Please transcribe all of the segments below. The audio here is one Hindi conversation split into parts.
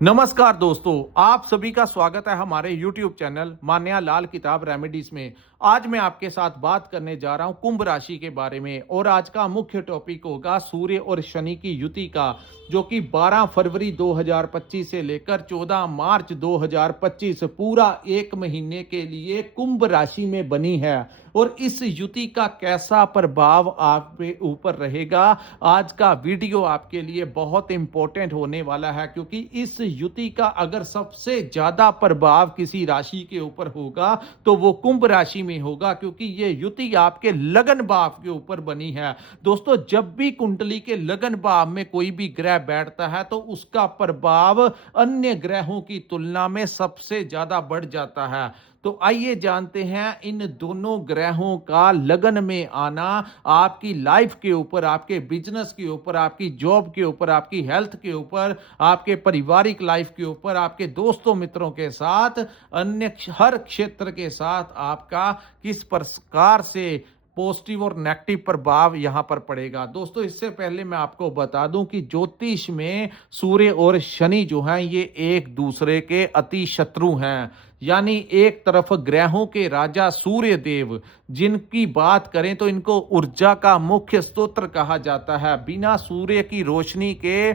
नमस्कार दोस्तों, आप सभी का स्वागत है हमारे YouTube चैनल मान्या लाल किताब रेमेडीज में। आज मैं आपके साथ बात करने जा रहा हूं कुंभ राशि के बारे में और आज का मुख्य टॉपिक होगा सूर्य और शनि की युति का, जो कि 12 फरवरी 2025 से लेकर 14 मार्च 2025 पूरा एक महीने के लिए कुंभ राशि में बनी है। और इस युति का कैसा प्रभाव आप पे ऊपर रहेगा, आज का वीडियो आपके लिए बहुत इंपॉर्टेंट होने वाला है, क्योंकि इस युति का अगर सबसे ज्यादा प्रभाव किसी राशि के ऊपर होगा तो वो कुंभ राशि में होगा, क्योंकि ये युति आपके लगन भाव के ऊपर बनी है। दोस्तों, जब भी कुंडली के लगन भाव में कोई भी ग्रह बैठता है तो उसका प्रभाव अन्य ग्रहों की तुलना में सबसे ज्यादा बढ़ जाता है। तो आइए जानते हैं इन दोनों ग्रहों का लगन में आना आपकी लाइफ के ऊपर, आपके बिजनेस के ऊपर, आपकी जॉब के ऊपर, आपकी हेल्थ के ऊपर, आपके पारिवारिक लाइफ के ऊपर, आपके दोस्तों मित्रों के साथ, अन्य हर क्षेत्र के साथ आपका किस प्रकार से पॉजिटिव और नेगेटिव प्रभाव यहां पर पड़ेगा। दोस्तों, इससे पहले मैं आपको बता दूं कि ज्योतिष में सूर्य और शनि जो हैं ये एक दूसरे के अति शत्रु हैं। यानी एक तरफ ग्रहों के राजा सूर्य देव, जिनकी बात करें तो इनको ऊर्जा का मुख्य स्रोत कहा जाता है। बिना सूर्य की रोशनी के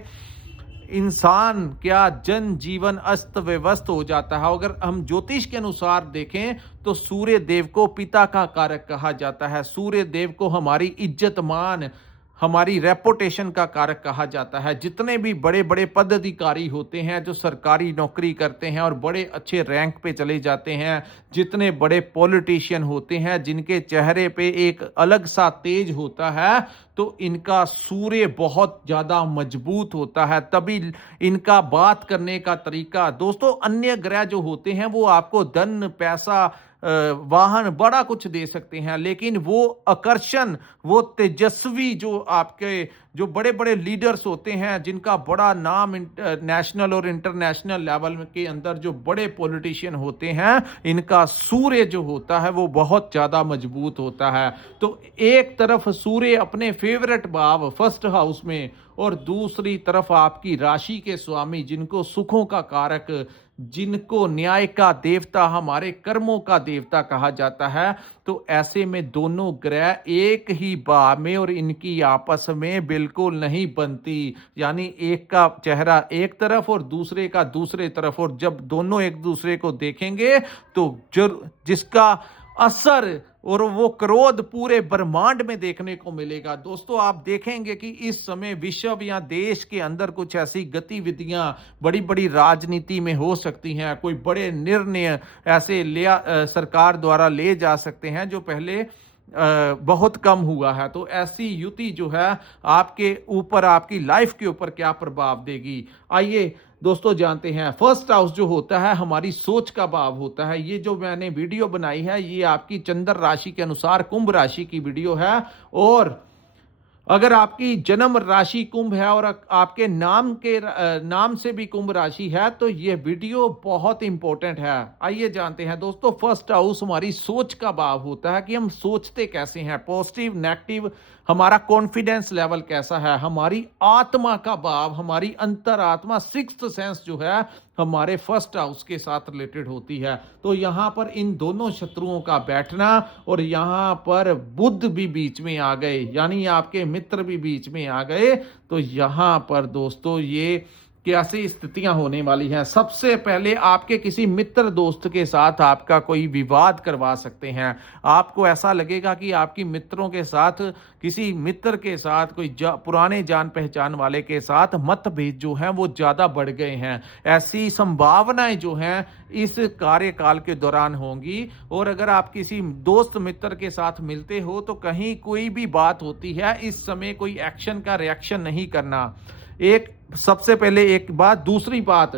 इंसान क्या जनजीवन अस्त व्यस्त हो जाता है। अगर हम ज्योतिष के अनुसार देखें तो सूर्य देव को पिता का कारक कहा जाता है। सूर्य देव को हमारी इज्जत मान, हमारी रेपुटेशन का कारक कहा जाता है। जितने भी बड़े बड़े पद अधिकारी होते हैं जो सरकारी नौकरी करते हैं और बड़े अच्छे रैंक पे चले जाते हैं, जितने बड़े पॉलिटिशियन होते हैं जिनके चेहरे पे एक अलग सा तेज होता है, तो इनका सूर्य बहुत ज्यादा मजबूत होता है। तभी इनका बात करने का तरीका, दोस्तों अन्य ग्रह जो होते हैं वो आपको धन पैसा वाहन बड़ा कुछ दे सकते हैं, लेकिन वो आकर्षण, वो तेजस्वी जो आपके जो बड़े बड़े लीडर्स होते हैं जिनका बड़ा नाम नेशनल और इंटरनेशनल लेवल के अंदर जो बड़े पॉलिटिशियन होते हैं, इनका सूर्य जो होता है वो बहुत ज्यादा मजबूत होता है। तो एक तरफ सूर्य अपने फेवरेट भाव फर्स्ट हाउस में और दूसरी तरफ आपकी राशि के स्वामी, जिनको सुखों का कारक, जिनको न्याय का देवता, हमारे कर्मों का देवता कहा जाता है, तो ऐसे में दोनों ग्रह एक ही भाव में और इनकी आपस में बिल्कुल नहीं बनती। यानी एक का चेहरा एक तरफ और दूसरे का दूसरे तरफ, और जब दोनों एक दूसरे को देखेंगे तो जो जिसका असर और वो क्रोध पूरे ब्रह्मांड में देखने को मिलेगा। दोस्तों, आप देखेंगे कि इस समय विश्व या देश के अंदर कुछ ऐसी गतिविधियां बड़ी बड़ी राजनीति में हो सकती हैं। कोई बड़े निर्णय ऐसे सरकार द्वारा ले जा सकते हैं जो पहले बहुत कम हुआ है। तो ऐसी युति जो है आपके ऊपर, आपकी लाइफ के ऊपर क्या प्रभाव देगी, आइए दोस्तों जानते हैं। फर्स्ट हाउस जो होता है हमारी सोच का भाव होता है। ये जो मैंने वीडियो बनाई है ये आपकी चंद्र राशि के अनुसार कुंभ राशि की वीडियो है, और अगर आपकी जन्म राशि कुंभ है और आपके नाम से भी कुंभ राशि है तो ये वीडियो बहुत इंपॉर्टेंट है। आइए जानते हैं दोस्तों। फर्स्ट हाउस हमारी सोच का भाव होता है कि हम सोचते कैसे हैं, पॉजिटिव नेगेटिव, हमारा कॉन्फिडेंस लेवल कैसा है। हमारी आत्मा का भाव, हमारी अंतरात्मा, सिक्स्थ सेंस जो है हमारे फर्स्ट हाउस के साथ रिलेटेड होती है। तो यहां पर इन दोनों शत्रुओं का बैठना और यहां पर बुध भी बीच में आ गए, यानी आपके मित्र भी बीच में आ गए, तो यहां पर दोस्तों ये कैसी स्थितियां होने वाली हैं। सबसे पहले आपके किसी मित्र दोस्त के साथ आपका कोई विवाद करवा सकते हैं। आपको ऐसा लगेगा कि आपकी मित्रों के साथ, किसी मित्र के साथ, कोई पुराने जान पहचान वाले के साथ मतभेद जो हैं वो ज्यादा बढ़ गए हैं। ऐसी संभावनाएं जो हैं इस कार्यकाल के दौरान होंगी। और अगर आप किसी दोस्त मित्र के साथ मिलते हो तो कहीं कोई भी बात होती है, इस समय कोई एक्शन का रिएक्शन नहीं करना। एक सबसे पहले एक बात, दूसरी बात,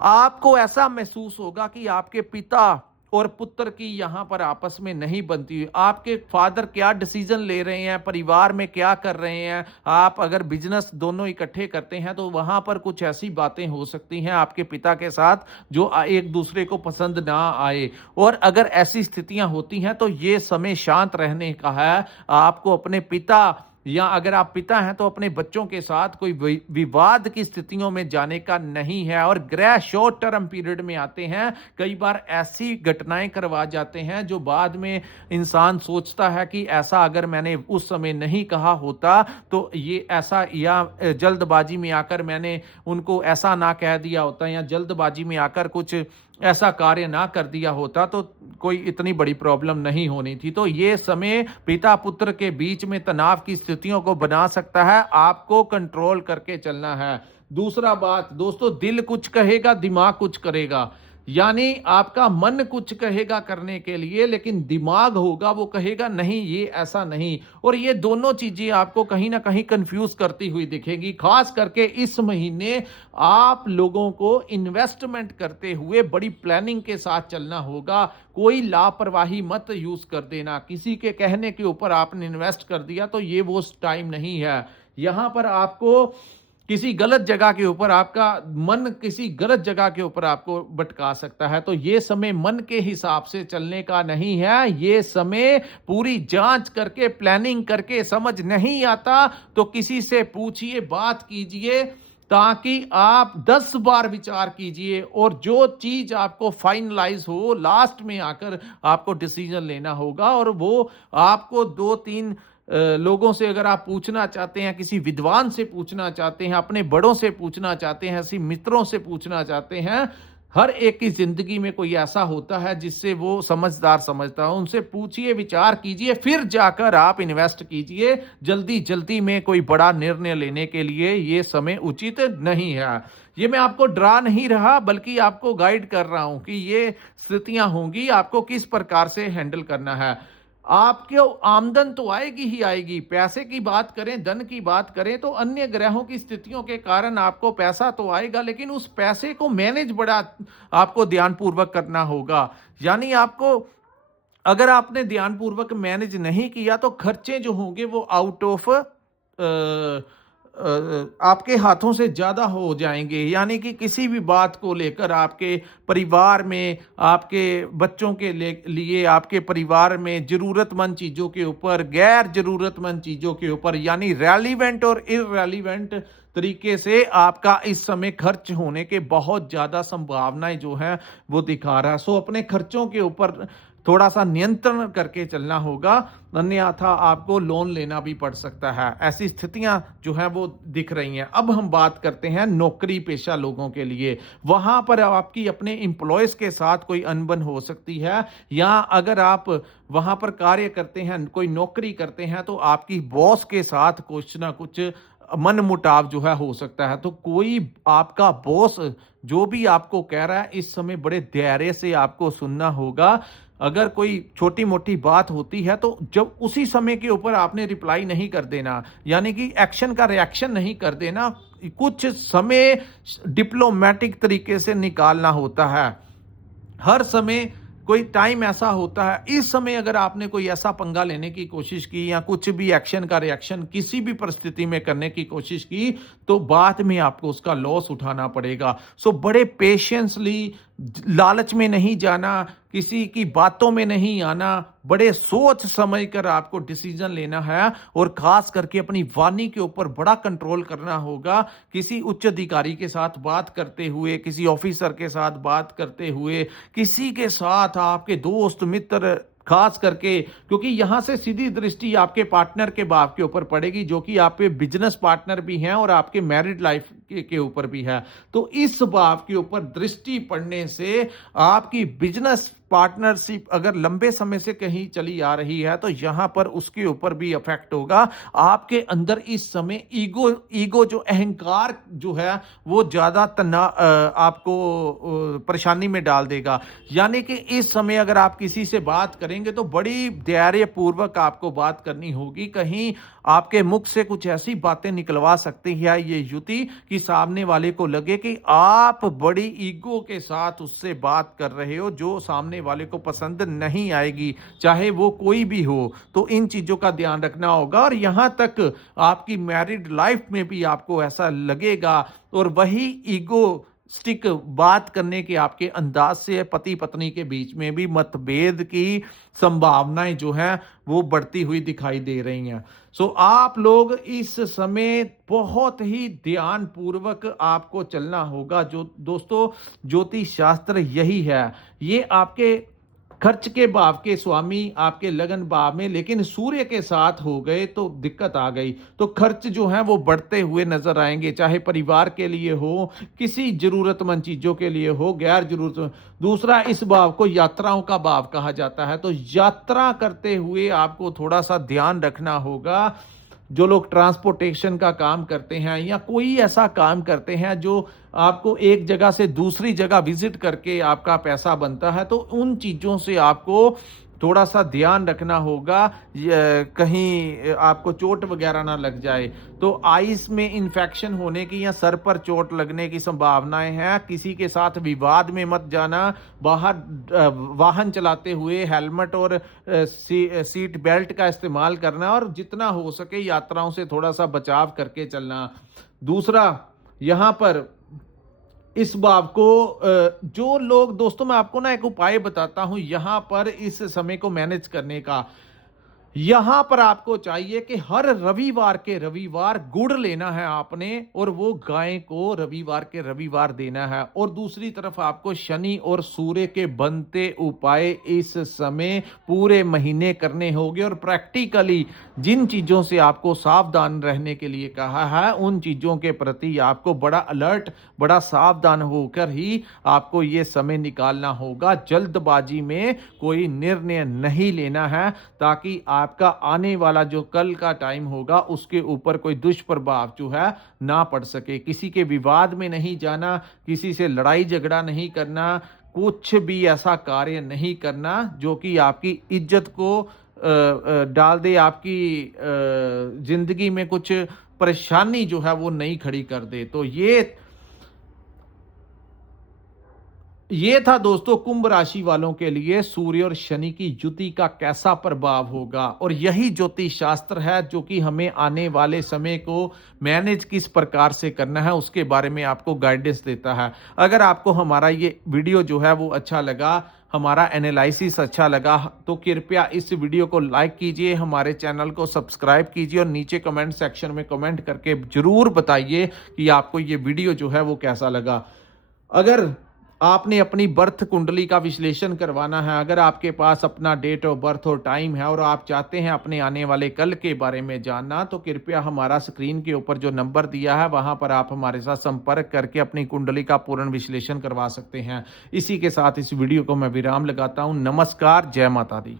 आपको ऐसा महसूस होगा कि आपके पिता और पुत्र की यहां पर आपस में नहीं बनती। आपके फादर क्या डिसीजन ले रहे हैं, परिवार में क्या कर रहे हैं, आप अगर बिजनेस दोनों इकट्ठे करते हैं तो वहां पर कुछ ऐसी बातें हो सकती हैं आपके पिता के साथ जो एक दूसरे को पसंद ना आए। और अगर ऐसी स्थितियां होती हैं तो ये समय शांत रहने का है। आपको अपने पिता या अगर आप पिता हैं तो अपने बच्चों के साथ कोई विवाद की स्थितियों में जाने का नहीं है। और ग्रह शॉर्ट टर्म पीरियड में आते हैं, कई बार ऐसी घटनाएं करवा जाते हैं जो बाद में इंसान सोचता है कि ऐसा अगर मैंने उस समय नहीं कहा होता तो ये ऐसा, या जल्दबाजी में आकर मैंने उनको ऐसा ना कह दिया होता, या जल्दबाजी में आकर कुछ ऐसा कार्य ना कर दिया होता तो कोई इतनी बड़ी प्रॉब्लम नहीं होनी थी। तो ये समय पिता पुत्र के बीच में तनाव की स्थितियों को बना सकता है, आपको कंट्रोल करके चलना है। दूसरा बात दोस्तों, दिल कुछ कहेगा दिमाग कुछ करेगा, यानी आपका मन कुछ कहेगा करने के लिए, लेकिन दिमाग होगा वो कहेगा नहीं ये ऐसा नहीं। और ये दोनों चीजें आपको कहीं ना कहीं कंफ्यूज करती हुई दिखेगी। खास करके इस महीने आप लोगों को इन्वेस्टमेंट करते हुए बड़ी प्लानिंग के साथ चलना होगा। कोई लापरवाही मत यूज कर देना, किसी के कहने के ऊपर आपने इन्वेस्ट कर दिया तो ये वो टाइम नहीं है। यहां पर आपको किसी गलत जगह के ऊपर आपका मन किसी गलत जगह के ऊपर आपको भटका सकता है। तो ये समय मन के हिसाब से चलने का नहीं है, ये समय पूरी जांच करके प्लानिंग करके, समझ नहीं आता तो किसी से पूछिए, बात कीजिए, ताकि आप 10 बार विचार कीजिए और जो चीज आपको फाइनलाइज हो लास्ट में आकर आपको डिसीजन लेना होगा। और वो आपको 2-3 लोगों से अगर आप पूछना चाहते हैं, किसी विद्वान से पूछना चाहते हैं, अपने बड़ों से पूछना चाहते हैं, ऐसी मित्रों से पूछना चाहते हैं, हर एक की जिंदगी में कोई ऐसा होता है जिससे वो समझदार समझता है, उनसे पूछिए, विचार कीजिए, फिर जाकर आप इन्वेस्ट कीजिए। जल्दी जल्दी में कोई बड़ा निर्णय लेने के लिए ये समय उचित नहीं है। ये मैं आपको डरा नहीं रहा बल्कि आपको गाइड कर रहा हूं कि ये स्थितियां होंगी, आपको किस प्रकार से हैंडल करना है। आपको आमदन तो आएगी ही आएगी। पैसे की बात करें, धन की बात करें तो अन्य ग्रहों की स्थितियों के कारण आपको पैसा तो आएगा, लेकिन उस पैसे को मैनेज बड़ा आपको ध्यानपूर्वक करना होगा। यानी आपको, अगर आपने ध्यानपूर्वक मैनेज नहीं किया तो खर्चे जो होंगे वो आउट ऑफ आपके हाथों से ज़्यादा हो जाएंगे। यानी कि किसी भी बात को लेकर आपके परिवार में, आपके बच्चों के लिए, आपके परिवार में ज़रूरतमंद चीज़ों के ऊपर, गैर ज़रूरतमंद चीज़ों के ऊपर, यानी रेलिवेंट और इररेलिवेंट तरीके से आपका इस समय खर्च होने के बहुत ज़्यादा संभावनाएं जो हैं वो दिखा रहा है। सो अपने खर्चों के ऊपर थोड़ा सा नियंत्रण करके चलना होगा, अन्यथा आपको लोन लेना भी पड़ सकता है। ऐसी स्थितियां जो है वो दिख रही हैं। अब हम बात करते हैं नौकरी पेशा लोगों के लिए। वहां पर आपकी अपने एम्प्लॉयज के साथ कोई अनबन हो सकती है, या अगर आप वहां पर कार्य करते हैं, कोई नौकरी करते हैं, तो आपकी बॉस के साथ कुछ ना कुछ मन मुटाव जो है हो सकता है। तो कोई आपका बॉस जो भी आपको कह रहा है, इस समय बड़े धैर्य से आपको सुनना होगा। अगर कोई छोटी मोटी बात होती है तो जब उसी समय के ऊपर आपने रिप्लाई नहीं कर देना, यानी कि एक्शन का रिएक्शन नहीं कर देना, कुछ समय डिप्लोमेटिक तरीके से निकालना होता है। हर समय कोई टाइम ऐसा होता है, इस समय अगर आपने कोई ऐसा पंगा लेने की कोशिश की या कुछ भी एक्शन का रिएक्शन किसी भी परिस्थिति में करने की कोशिश की तो बाद में आपको उसका लॉस उठाना पड़ेगा। सो बड़े पेशेंसली, लालच में नहीं जाना, किसी की बातों में नहीं आना, बड़े सोच समझ कर आपको डिसीजन लेना है। और खास करके अपनी वाणी के ऊपर बड़ा कंट्रोल करना होगा। किसी उच्च अधिकारी के साथ बात करते हुए, किसी ऑफिसर के साथ बात करते हुए, किसी के साथ, आपके दोस्त मित्र, खास करके क्योंकि यहां से सीधी दृष्टि आपके पार्टनर के बाप के ऊपर पड़ेगी, जो कि आपके बिजनेस पार्टनर भी हैं और आपके मैरिड लाइफ के ऊपर भी है। तो इस बाप के ऊपर दृष्टि पड़ने से आपकी बिजनेस पार्टनरशिप अगर लंबे समय से कहीं चली आ रही है तो यहां पर उसके ऊपर भी इफेक्ट होगा। आपके अंदर इस समय ईगो जो अहंकार जो है वो ज्यादा आपको परेशानी में डाल देगा। यानी कि इस समय अगर आप किसी से बात करेंगे तो बड़ी धैर्यपूर्वक आपको बात करनी होगी। कहीं आपके मुख से कुछ ऐसी बातें निकलवा सकती है ये युति कि सामने वाले को लगे कि आप बड़ी ईगो के साथ उससे बात कर रहे हो, जो सामने वाले को पसंद नहीं आएगी, चाहे वो कोई भी हो। तो इन चीजों का ध्यान रखना होगा। और यहां तक आपकी मैरिड लाइफ में भी आपको ऐसा लगेगा और वही ईगो स्टिक बात करने के आपके अंदाज से पति पत्नी के बीच में भी मतभेद की संभावनाएं जो हैं वो बढ़ती हुई दिखाई दे रही हैं। सो आप लोग इस समय बहुत ही ध्यान पूर्वक आपको चलना होगा। जो दोस्तों ज्योतिष शास्त्र यही है, ये आपके खर्च के भाव के स्वामी आपके लगन भाव में लेकिन सूर्य के साथ हो गए तो दिक्कत आ गई। तो खर्च जो है वो बढ़ते हुए नजर आएंगे, चाहे परिवार के लिए हो, किसी जरूरतमंद चीजों के लिए हो, गैर जरूरत। दूसरा, इस भाव को यात्राओं का भाव कहा जाता है, तो यात्रा करते हुए आपको थोड़ा सा ध्यान रखना होगा। जो लोग ट्रांसपोर्टेशन का काम करते हैं या कोई ऐसा काम करते हैं जो आपको एक जगह से दूसरी जगह विजिट करके आपका पैसा बनता है, तो उन चीज़ों से आपको थोड़ा सा ध्यान रखना होगा, कहीं आपको चोट वगैरह ना लग जाए। तो आइस में इन्फेक्शन होने की या सर पर चोट लगने की संभावनाएं हैं। किसी के साथ विवाद में मत जाना। बाहर वाहन चलाते हुए हेलमेट और सीट बेल्ट का इस्तेमाल करना और जितना हो सके यात्राओं से थोड़ा सा बचाव करके चलना। दूसरा, यहाँ पर इस भाव को जो लोग, दोस्तों मैं आपको ना एक उपाय बताता हूं यहां पर इस समय को मैनेज करने का। यहां पर आपको चाहिए कि हर रविवार के रविवार गुड़ लेना है आपने और वो गाय को रविवार के रविवार देना है। और दूसरी तरफ आपको शनि और सूर्य के बनते उपाय इस समय पूरे महीने करने होंगे। और प्रैक्टिकली जिन चीजों से आपको सावधान रहने के लिए कहा है उन चीजों के प्रति आपको बड़ा अलर्ट, बड़ा सावधान होकर ही आपको ये समय निकालना होगा। जल्दबाजी में कोई निर्णय नहीं लेना है, ताकि आपका आने वाला जो कल का टाइम होगा उसके ऊपर कोई दुष्प्रभाव जो है ना पड़ सके। किसी के विवाद में नहीं जाना, किसी से लड़ाई झगड़ा नहीं करना, कुछ भी ऐसा कार्य नहीं करना जो कि आपकी इज्जत को डाल दे, आपकी जिंदगी में कुछ परेशानी जो है वो नहीं खड़ी कर दे। तो ये था दोस्तों कुंभ राशि वालों के लिए सूर्य और शनि की युति का कैसा प्रभाव होगा। और यही ज्योतिष शास्त्र है जो कि हमें आने वाले समय को मैनेज किस प्रकार से करना है उसके बारे में आपको गाइडेंस देता है। अगर आपको हमारा ये वीडियो जो है वो अच्छा लगा, हमारा एनालिसिस अच्छा लगा, तो कृपया इस वीडियो को लाइक कीजिए, हमारे चैनल को सब्सक्राइब कीजिए और नीचे कमेंट सेक्शन में कमेंट करके जरूर बताइए कि आपको ये वीडियो जो है वो कैसा लगा। अगर आपने अपनी बर्थ कुंडली का विश्लेषण करवाना है, अगर आपके पास अपना डेट ऑफ बर्थ और टाइम है और आप चाहते हैं अपने आने वाले कल के बारे में जानना, तो कृपया हमारा स्क्रीन के ऊपर जो नंबर दिया है वहां पर आप हमारे साथ संपर्क करके अपनी कुंडली का पूर्ण विश्लेषण करवा सकते हैं। इसी के साथ इस वीडियो को मैं विराम लगाता हूं। नमस्कार, जय माता दी।